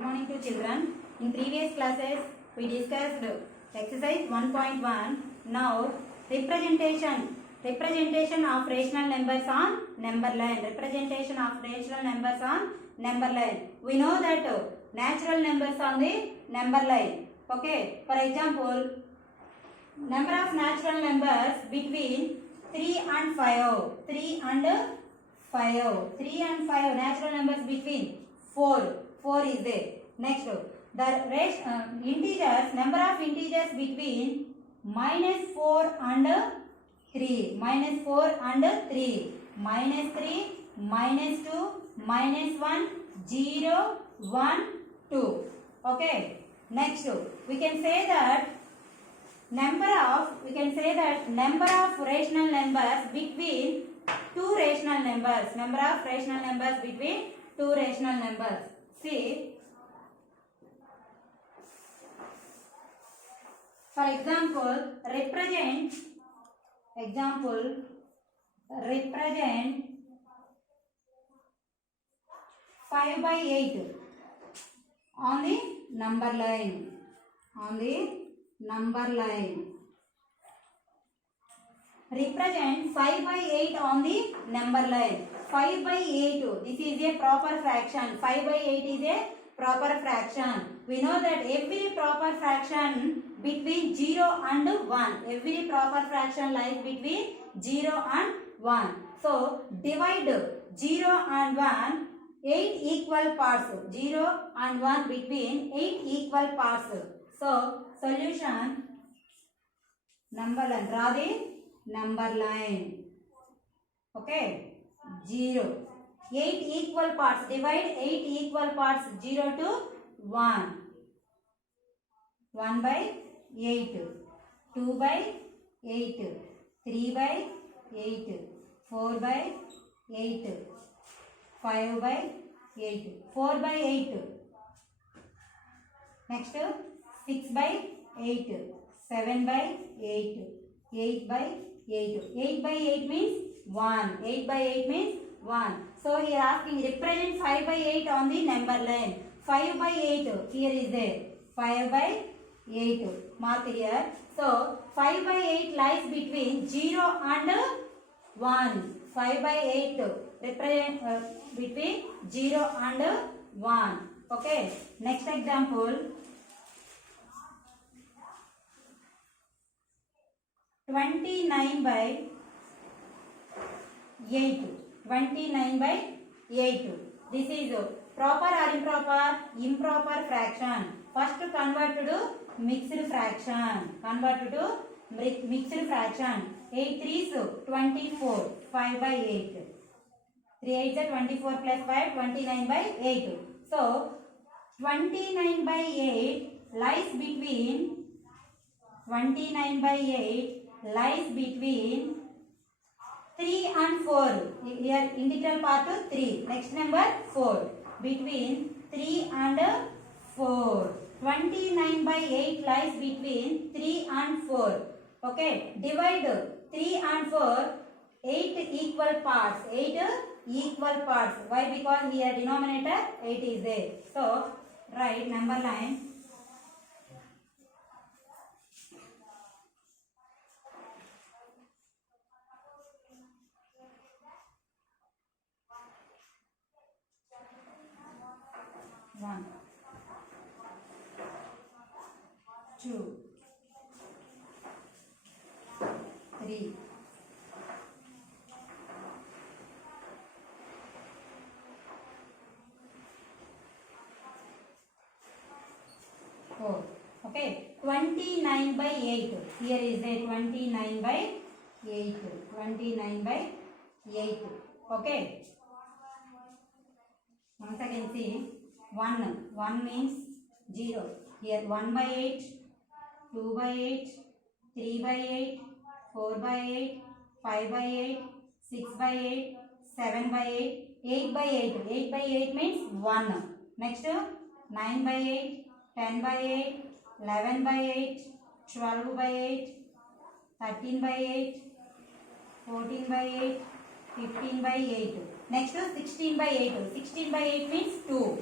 Good morning to children. In previous classes, we discussed exercise 1.1. Now, representation of rational numbers on number line. Representation of rational numbers on number line. We know that natural numbers on the number line. Okay. For example, number of natural numbers between 3 and 5. 3 and 5. 3 and 5 natural numbers between 4. 4 is there. Next, the integers, number of integers between -4 and 3. -4 and 3. -3, -2, -1, 0, 1, 2. Okay. Next, we can say that number of rational numbers between two rational numbers. Number of rational numbers between two rational numbers. See, for example, represent 5 by 8 on the number line. Represent 5 by 8 on the number line. 5 by 8, this is a proper fraction. 5 by 8 is a proper fraction. We know that every proper fraction between 0 and 1. Every proper fraction lies between 0 and 1. So, divide 0 and 1, 8 equal parts. 0 and 1 between 8 equal parts. So, solution, number line. Draw the number line. Okay. 0. 8 equal parts. Divide 8 equal parts. 0 to 1. 1 by 8. 2 by 8. 3 by 8. 4 by 8. 5 by 8. 4 by 8. Next, 6 by 8. 7 by 8. 8 by 8. 8 by 8 means 1. 8 by 8 means 1. So, here asking represent 5 by 8 on the number line. 5 by 8, here is there. 5 by 8. Mark here. So, 5 by 8 lies between 0 and 1. 5 by 8 represent between 0 and 1. Okay. Next example. 29 by 8. 29 by 8. This is proper or improper? Improper fraction. First convert to mixed fraction. 8 3s 24. 5 by 8. 3 8s are 24 plus 5. 29 by 8. So, 29 by 8 lies between 3 and 4. Here integral part to 3. Next number 4. Between 3 and 4. 29 by 8 lies between 3 and 4. Okay. Divide 3 and 4. 8 equal parts. 8 equal parts. Why? Because here denominator 8 is there. So, write number line. One, 2, 3, 4. Okay. 29 by 8. Here is a 29 by 8. 29 by 8. Okay. Once again see. 1 means 0. Here 1 by 8, 2 by 8, 3 by 8, 4 by 8, 5 by 8, 6 by 8, 7 by 8, 8 by 8. 8 by 8 means 1. Next 9 by 8, 10 by 8, 11 by 8, 12 by 8, 13 by 8, 14 by 8, 15 by 8. Next 16 by 8. 16 by 8 means 2.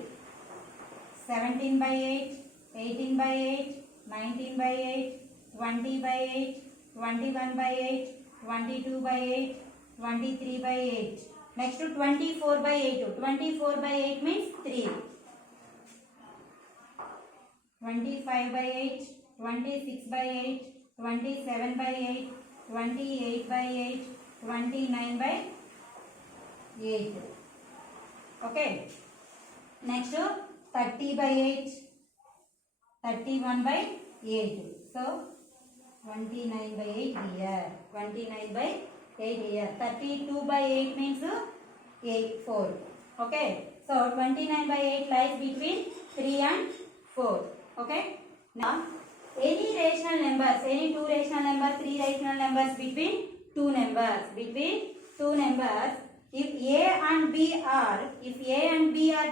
17 by 8, 18 by 8, 19 by 8, 20 by 8, 21 by 8, 22 by 8, 23 by 8. Next to 24 by 8. 24 by 8 means 3. 25 by 8, 26 by 8, 27 by 8, 28 by 8, 29 by 8. Okay. Next 30 by 8, 31 by 8. So 29 by 8 here. 29 by 8 here. 32 by 8 means 8, 4. Okay. So 29 by 8 lies between 3 and 4. Okay. Now any rational numbers, any two rational numbers, three rational numbers between two numbers. Between two numbers. If A and B are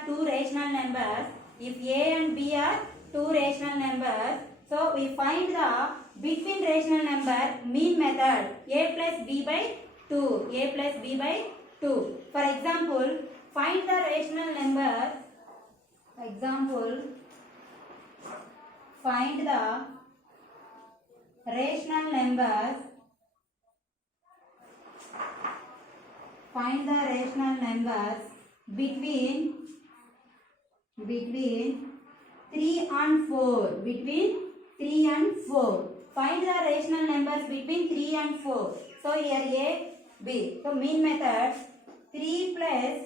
two rational numbers, if A and B are two rational numbers, so we find the between rational number mean method. A plus B by 2. A plus B by 2. For example, find the rational number. Example, find the rational numbers. Find the rational numbers between 3 and 4. Between 3 and 4. Find the rational numbers between 3 and 4. So here A, B. So mean method 3 plus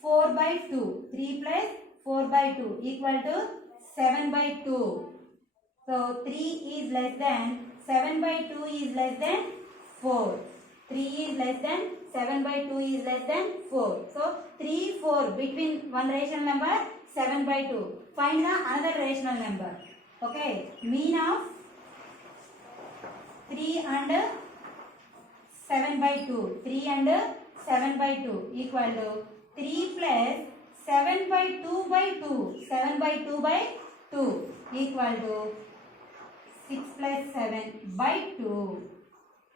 4 by 2. 3 plus 4 by 2 equal to 7 by 2. So 3 is less than 7 by 2 is less than 4. 3 is less than 7 by 2 is less than 4. So 3, 4 between one rational number 7 by 2. Find the another rational number. Okay. Mean of 3 and 7 by 2. 3 and 7 by 2 equal to 3 plus 7 by 2 by 2. 7 by 2 by 2 equal to 6 plus 7 by 2.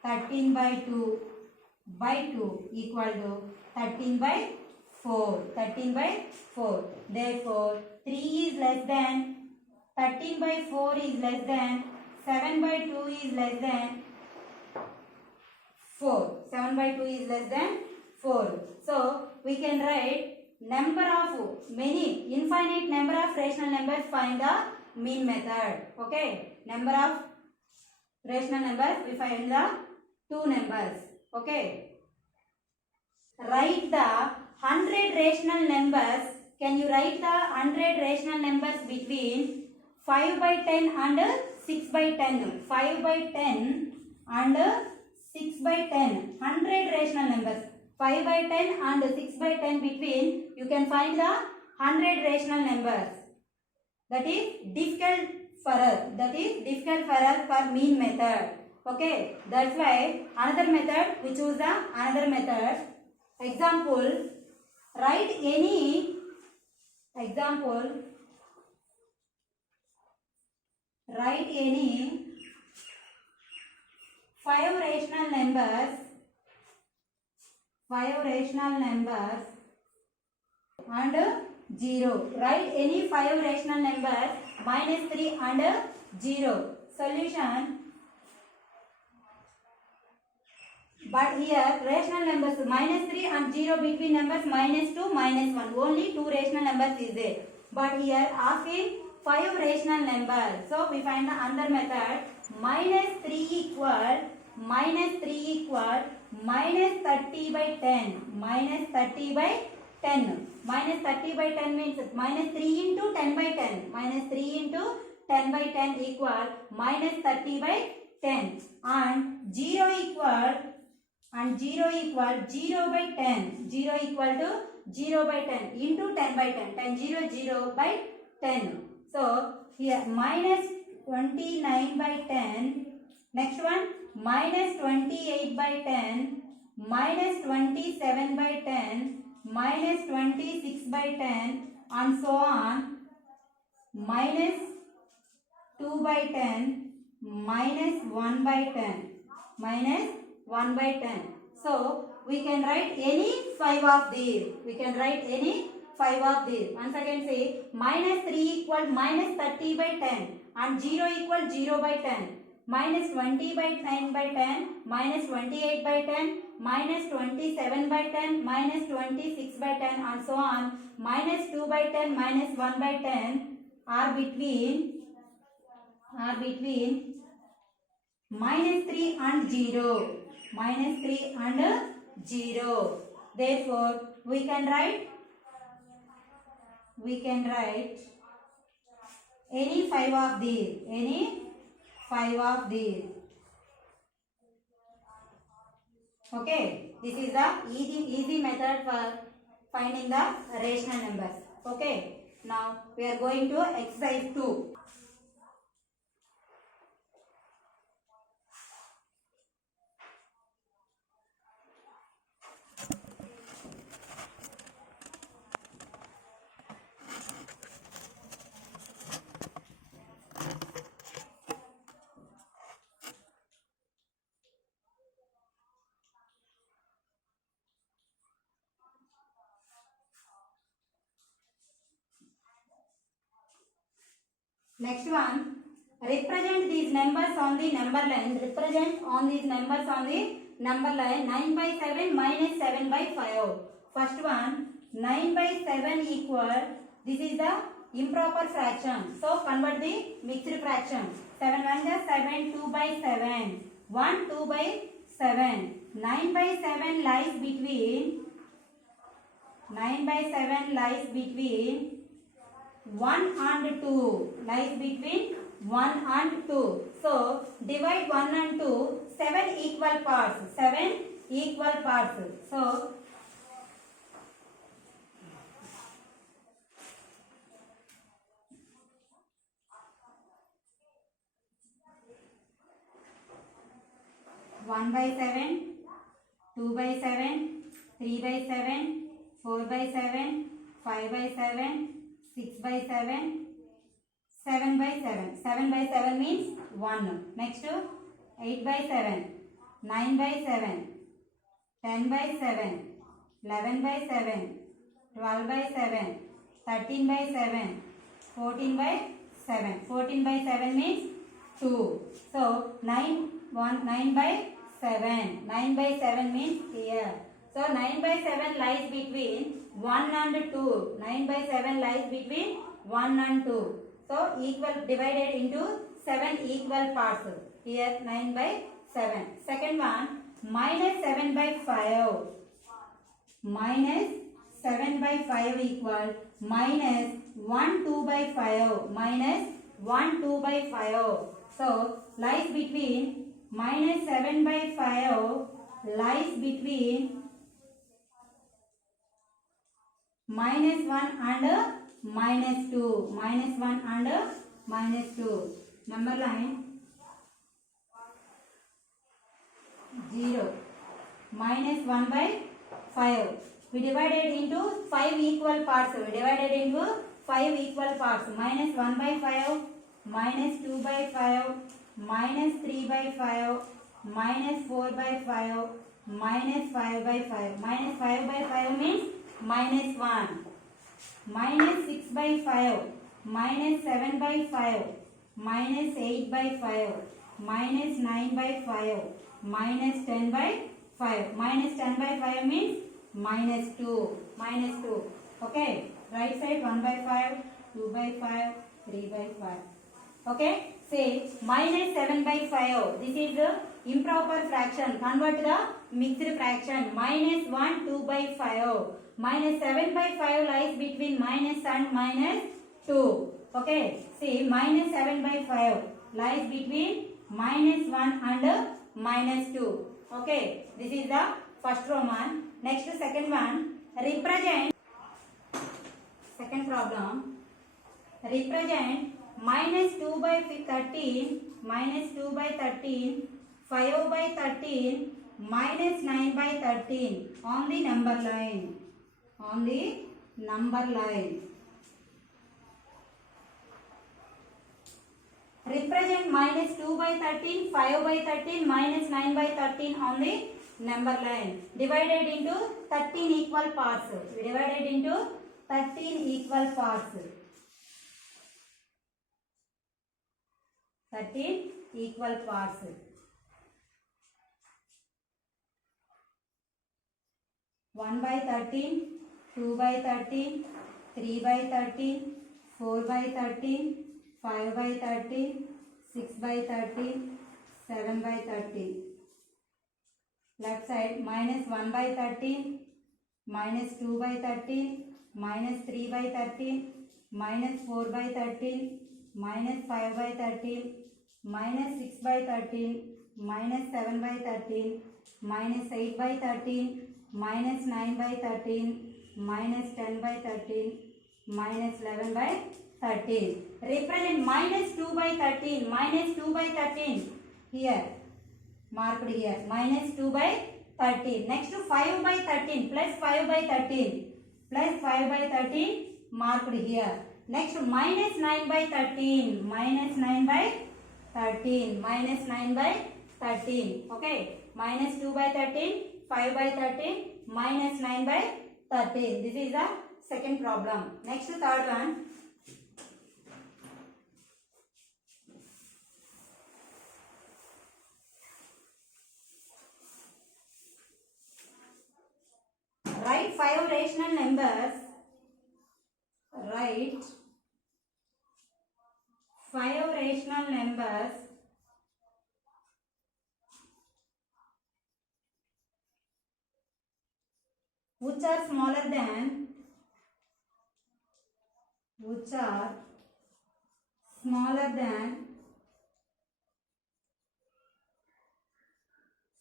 13 by 2 by 2 equal to 13 by 4. 13 by 4. Therefore, 3 is less than 13 by 4 is less than 7 by 2 is less than 4. 7 by 2 is less than 4. So, we can write number of many infinite number of rational numbers, find the mean method. Okay. Number of rational numbers, we find the two numbers. Okay. Write the 100 rational numbers. Can you write the 100 rational numbers between 5 by 10 and 6 by 10? 5 by 10 and 6 by 10. 100 rational numbers. 5 by 10 and 6 by 10 between, you can find the 100 rational numbers. That is difficult for us. That is difficult for us for mean method. Okay. That's why another method, we choose the another method. Example, write any 5 rational numbers. 5 rational numbers and 0. Write any 5 rational numbers minus 3 and 0. Solution. But here rational numbers minus 3 and 0 between numbers minus 2, minus 1. Only 2 rational numbers is there. But here asking 5 rational numbers. So we find the other method. Minus 3 equal minus 30 by 10. Minus 30 by 10. Minus 30 by 10 means minus 3 into 10 by 10. Minus 3 into 10 by 10 equal minus 30 by 10. And 0 equal 0 by 10. 0 equal to 0 by 10 into 10 by 10. 10 0 0 by 10. So here minus 29 by 10. Next one minus 28 by 10. Minus 27 by 10. Minus 26 by 10 and so on. Minus 2 by 10. Minus 1 by 10. Minus 1 by 10. So, we can write any 5 of these. We can write any 5 of these. Once again say minus 3 equal minus 30 by 10 and 0 equal 0 by 10. Minus 20 by 10 by 10, minus 28 by 10, minus 27 by 10, minus 26 by 10 and so on. Minus 2 by 10, minus 1 by 10 are between minus 3 and 0. Minus 3 and 0. Therefore, we can write any 5 of these. Any 5 of these. Okay. This is the easy method for finding the rational numbers. Okay. Now, we are going to exercise 2. Next one, represent these numbers on the number line. Represent on these numbers on the number line. 9 by 7 minus 7 by 5. First one, 9 by 7 equal, this is the improper fraction. So, convert the mixed fraction. 7 1 is 7, 2 by 7. 1, 2 by 7. 9 by 7 lies between 1 and 2, lies between 1 and 2. So, divide 1 and 2, 7 equal parts. 7 equal parts. So, one by 7, 2 by 7, 3 by 7, 4 by 7, 5 by 7, 6 by 7, 7 by 7. 7 by 7 means 1. Next, 8 by 7, 9 by 7, 10 by 7, 11 by 7, 12 by 7, 13 by 7, 14 by 7. 14 by 7 means 2. So, 9 by 7. 9 by 7 means here. So, 9 by 7 lies between 1 and 2. 9 by 7 lies between 1 and 2. So, divided into 7 equal parts. Here 9 by 7. Second one, minus 7 by 5. Minus 7 by 5 equal minus 1 2 by 5. Minus 1 2 by 5. So, lies between minus 7 by 5 lies between minus 1 and minus 2. Minus 1 and minus 2. Number line 0. Minus 1 by 5. We divided into 5 equal parts. Minus 1 by 5, minus 2 by 5, minus 3 by 5, minus 4 by 5, minus 5 by 5. Minus 5 by 5 means minus 1. Minus 6 by 5, minus 7 by 5, minus 8 by 5, minus 9 by 5, minus 10 by 5. Minus 10 by 5 means minus 2. Minus 2. Okay. Right side 1 by 5, 2 by 5, 3 by 5. Okay. Say minus 7 by 5. This is the improper fraction. Convert the mixed fraction. Minus 1, 2 by 5. Minus 7 by 5 lies between minus and minus 2. Okay. See, minus 7 by 5 lies between minus 1 and minus 2. Okay. This is the first Roman. Next, second one. Represent. Second problem. Represent minus 2 by 13, minus 2 by 13, 5 by 13, minus 9 by 13 on the number line. On the number line. Represent minus 2 by 13, 5 by 13, minus 9 by 13 on the number line. Divided into 13 equal parts. We divided into 13 equal parts. 13 equal parts. 1 by 13, 2 by 13, 3 by 13, 4 by 13, 5 by 13, 6 by 13, 7 by 13. Left side minus 1 by 13, minus 2 by 13, minus 3 by 13, minus 4 by 13, minus 5 by 13, minus 6 by 13, minus 7 by 13, minus 8 by 13, minus 9 by 13, minus 10 by 13, minus 11 by 13. Represent minus 2 by 13, minus 2 by 13 here, marked here, minus 2 by 13. Next to 5 by 13, plus 5 by 13, plus 5 by 13 marked here. Next minus 9 by 13, minus 9 by 13, minus 9 by 13. Okay, minus 2 by 13, 5 by 13, minus 9 by 13. This is the second problem. Next third one. Write 5 rational numbers. Write 5 rational numbers which are smaller than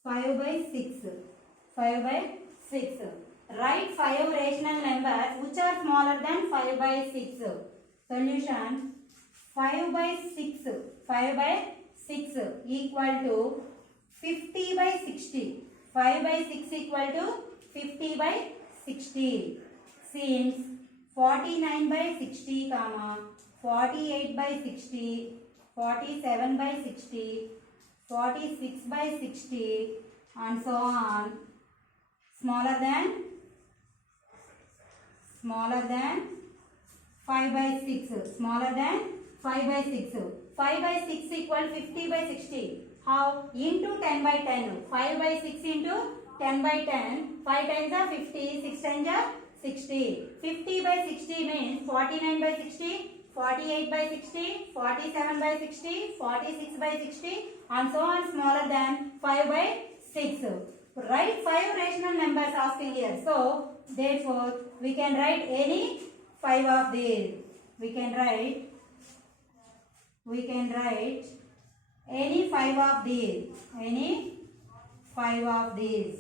5 by 6. 5 by 6. Write 5 rational numbers which are smaller than 5 by 6. Solution 5 by 6. 5 by 6 equal to 50 by 60. 5 by 6 equal to 50 by 60. Since 49 by 60, 48 by 60, 47 by 60, 46 by 60 and so on, smaller than 5 by 6, smaller than 5 by 6. 5 by 6 equal 50 by 60. How? Into 10 by 10. 5 by 6 into 10 by 10. 5 times are 50, 6 times are 60. 50 by 60 means 49 by 60, 48 by 60, 47 by 60, 46 by 60 and so on, smaller than 5 by 6. Write 5 rational numbers asking here. So, therefore, we can write any 5 of these. We can write any 5 of these. Any 5 of these.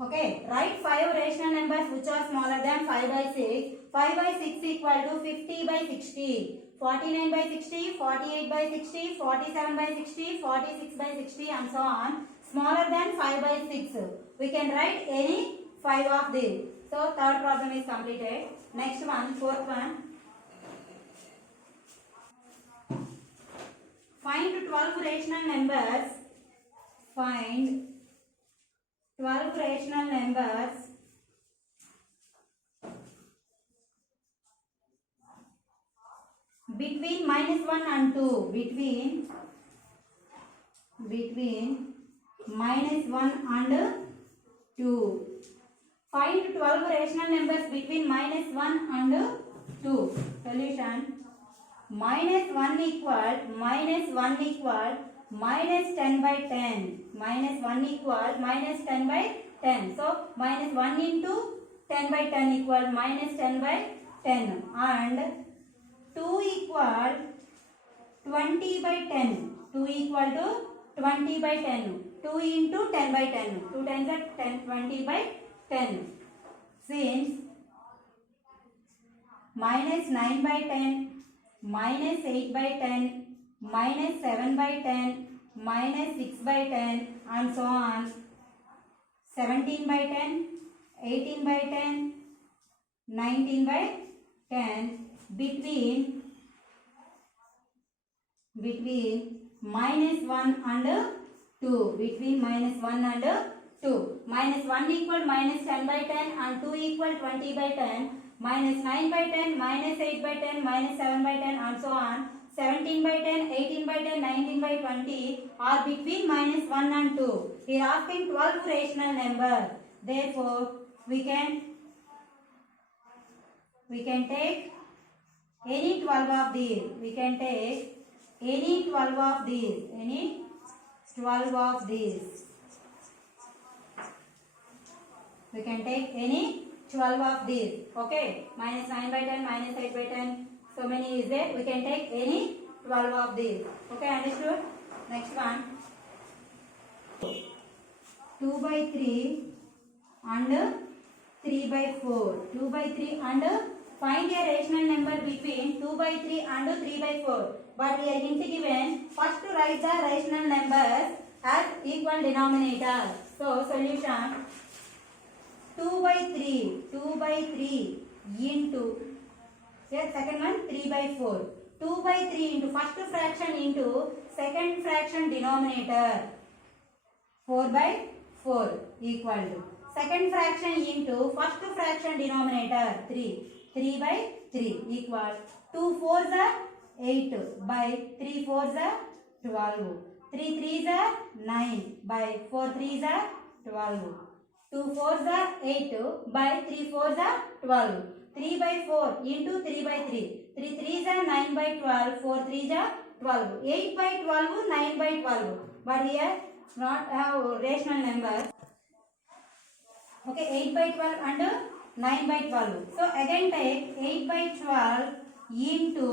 Okay, write 5 rational numbers which are smaller than 5 by 6. 5 by 6 equal to 50 by 60, 49 by 60, 48 by 60, 47 by 60, 46 by 60 and so on, smaller than 5 by 6. We can write any 5 of these. So, third problem is completed. Next one, fourth one. Find 12 rational numbers. Find 12 rational numbers between minus 1 and 2. Between minus 1 and 2. Find 12 rational numbers between minus 1 and 2. Solution. Minus 1 equal minus 10 by 10. Minus 1 equal minus 10 by 10. So, minus 1 into 10 by 10 equal minus 10 by 10. And 2 equal 20 by 10. 2 equal to 20 by 10. 2 into 10 by 10. 2 times are 10, 20 by 10. Since minus 9 by 10, minus 8 by 10, minus 7 by 10, minus 6 by 10 and so on, 17 by 10, 18 by 10, 19 by 10, between minus 1 and 2. Between minus 1 and 2. Minus 1 equal minus 10 by 10 and 2 equal 20 by 10. Minus 9 by 10, minus 8 by 10, minus 7 by 10 and so on. 17 by 10, 18 by 10, 19 by 20 are between minus 1 and 2. We are asking 12 rational number. Therefore, we can take any 12 of these. We can take any 12 of these. Any 12 of these. We can take any 12 of these. Okay. Minus 9 by 10, minus 8 by 10. So many is there. We can take any 12 of these. Okay. Understood? Next one. 2 by 3 and 3 by 4. 2 by 3 and find a rational number between 2 by 3 and 3 by 4. But we are given first to write the rational numbers as equal denominator. So solution 2 by 3 into, yes, second one 3 by 4. 2 by 3 into first fraction into second fraction denominator 4 by 4 equal to second fraction into first fraction denominator 3 by 3 equal 2 4s are 8 by 3 4s are 12. 3 3s are 9 by 4 3s are 12. 2 4s are 8 by 3 4s are 12. 3 by 4 into 3 by 3. 3 3s are 9 by 12. 4 3s are 12. 8 by 12, 9 by 12. But here not have rational number. Okay, 8 by 12 and 9 by 12. So again take 8 by 12 into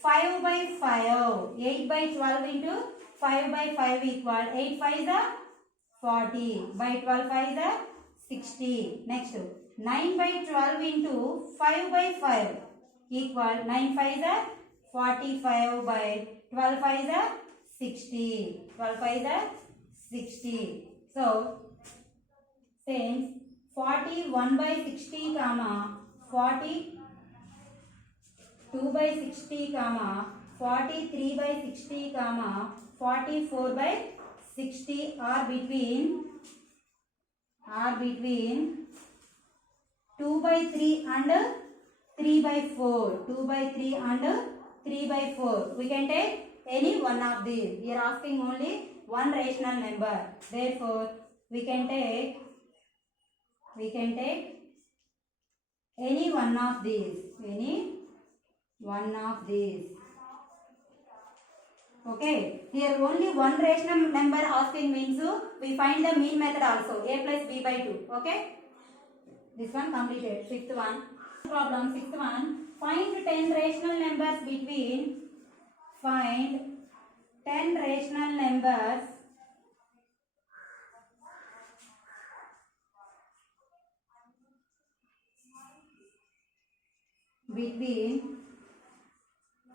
5 by 5. 8 by 12 into 5 by 5 equal 8 5 is 40 by 12 5 is 60. Next 9 by 12 into 5 by 5 equal 9 5 is 45 by 12 5 is 60. 12 5 is 60. So since 41 by 60 comma 42 by 60 comma 43 by 60 comma 44 by 60 are between 2 by 3 and 3 by 4. 2 by 3 and 3 by 4. We can take any one of these. We are asking only one rational number. Therefore, we can take any one of these. Any one of these. Okay. Here only one rational number asking means we find the mean method also. A plus b by 2. Okay. This one completed. Sixth one. Problem. Sixth one. Find 10 rational numbers between. Find 10 rational numbers between.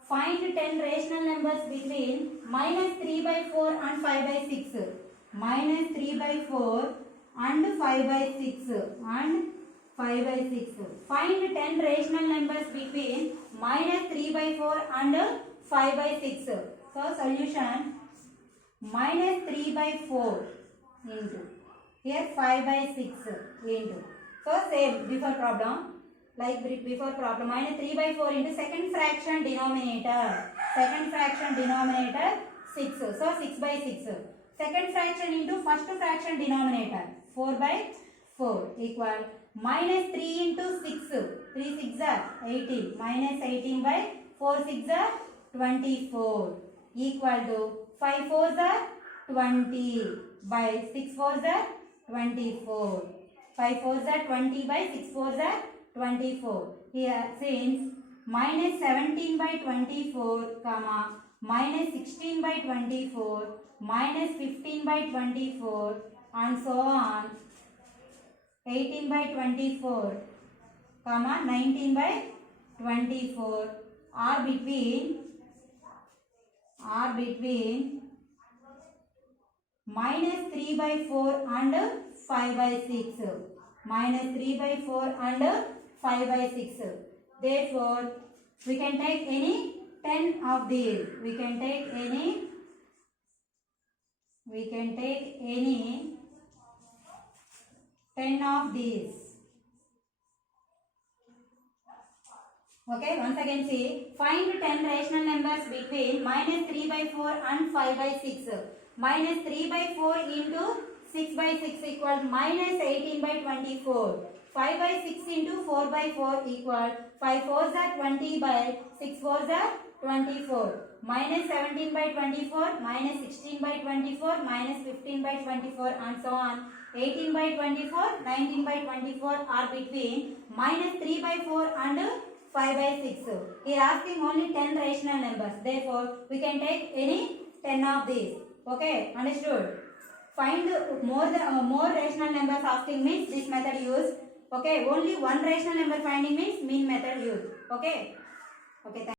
Find 10 rational numbers between minus 3 by 4 and 5 by 6. Minus 3 by 4 and 5 by 6 and 5 by 6. Find 10 rational numbers between minus 3 by 4 and 5 by 6. So solution minus 3 by 4 into here 5 by 6 into. So same before problem. Like before problem, minus 3 by 4 into second fraction denominator. Second fraction denominator 6. So 6 by 6. Second fraction into first fraction denominator 4 by 4 equal minus 3 into 6. 3 6 are 18. Minus 18 by 4 6 are 24 equal to 5 4s are 20 by 6 4s are 24. 5 4s are 20 by 6 4s are 24. Here since minus 17 by 24 comma minus 16 by 24 minus 15 by 24 and so on 18 by 24 comma 19 by 24 are between minus 3 by 4 and 5 by 6. Minus 3 by 4 and 5 by 6. Therefore, we can take any 10 of these. We can take any 10 of these. Okay, once again see, find 10 rational numbers between minus 3 by 4 and 5 by 6. Minus 3 by 4 into 6 by 6 equal minus 18 by 24. 5 by 6 into 4 by 4 equal 5 4s are 20 by 6 4s are 24. Minus 17 by 24, minus 16 by 24, minus 15 by 24 and so on. 18 by 24, 19 by 24 are between minus 3 by 4 and 5 by 6. He is asking only 10 rational numbers. Therefore, we can take any 10 of these. Okay, understood? Find more rational numbers asking means this method use. Okay, only one rational number finding means mean method use. Okay. Okay.